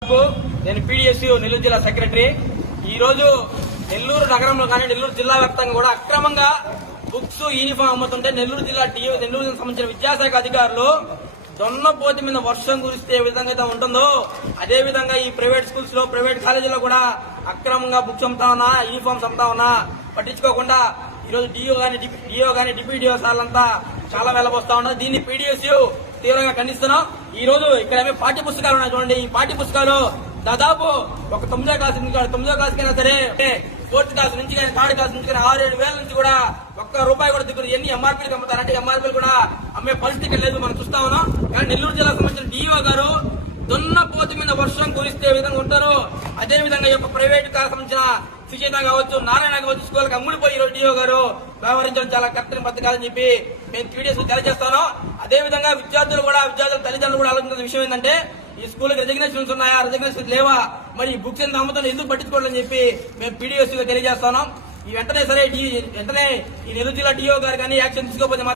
నేను పీడిఎస్యు నెల్లూరు జిల్లా సెక్రటరీ. ఈ రోజు నెల్లూరు నగరంలో కానీ నెల్లూరు జిల్లా వ్యాప్తంగా కూడా అక్రమంగా బుక్స్ యూనిఫామ్ అమ్ముతుంటే నెల్లూరు సంబంధించిన విద్యాశాఖ అధికారులు దొన్నపోతి మీద వర్షం కురిస్తే ఏ విధంగా అయితే ఉంటుందో అదే విధంగా ఈ ప్రైవేట్ స్కూల్స్ లో ప్రైవేట్ కాలేజీలో కూడా అక్రమంగా బుక్స్ అమ్ముతా ఉన్నా, యూనిఫామ్స్ అమ్ముతా ఉన్నా పట్టించుకోకుండా ఈ రోజు డిఓ గానీ డిప్యూటీ డిఓ సార్లంతా చాలా వెళ్ళబోస్తా ఉన్నారు. దీన్ని పీడిఎస్యు తీవ్రంగా ఖండిస్తున్నాం. ఈ రోజు ఇక్కడ పాఠ్య పుస్తకాలు ఉన్నాయి చూడండి. ఈ పాఠ్య పుస్తకాలు దాదాపు ఒక 9వ క్లాస్ కైనా సరే 4th క్లాస్ నుంచి కానీ 3rd క్లాస్ నుంచి కానీ 6-7 వేల నుంచి కూడా ₹1 కూడా దిగురు. ఎన్ని ఎంఆర్పీలకు అమ్ముతారంటే ఎంఆర్పీలు కూడా అమ్మే పరిస్థితి లేదు, మనం చూస్తా ఉన్నాం. కానీ నెల్లూరు జిల్లా సంబంధించిన డిఓ గారు దున్నపోతు మీద వర్షం కురిస్తే విధంగా ఉంటారు. అదే విధంగా ఈ యొక్క ప్రైవేట్ సంబంధించిన సుచేత కావచ్చు, నారాయణ కావచ్చు, స్కూల్కి అమ్ముడిపోయి ఈరోజు డిఓ గారు వ్యవహరించడం చాలా కరెక్ట్ పద్ధతి కాదని చెప్పి మేము పీడిఎస్ తెలియజేస్తాను. అదే విధంగా విద్యార్థుల తల్లిదండ్రులు కూడా ఆలోచించిన విషయం ఏంటంటే ఈ స్కూల్కి రెసిగ్నేషన్స్ ఉన్నాయా, రెసిగ్నేషన్స్ లేవా, మరి ఈ బుక్స్ ఎంత అమ్ముతాను ఎందుకు పట్టించుకోవాలని చెప్పి మేము పీడిఎస్ తెలియజేస్తాను. ఈ వెంటనే ఈ నెల్లూరు జిల్లా డిఓ గారు కానీ యాక్షన్ తీసుకోకపోతే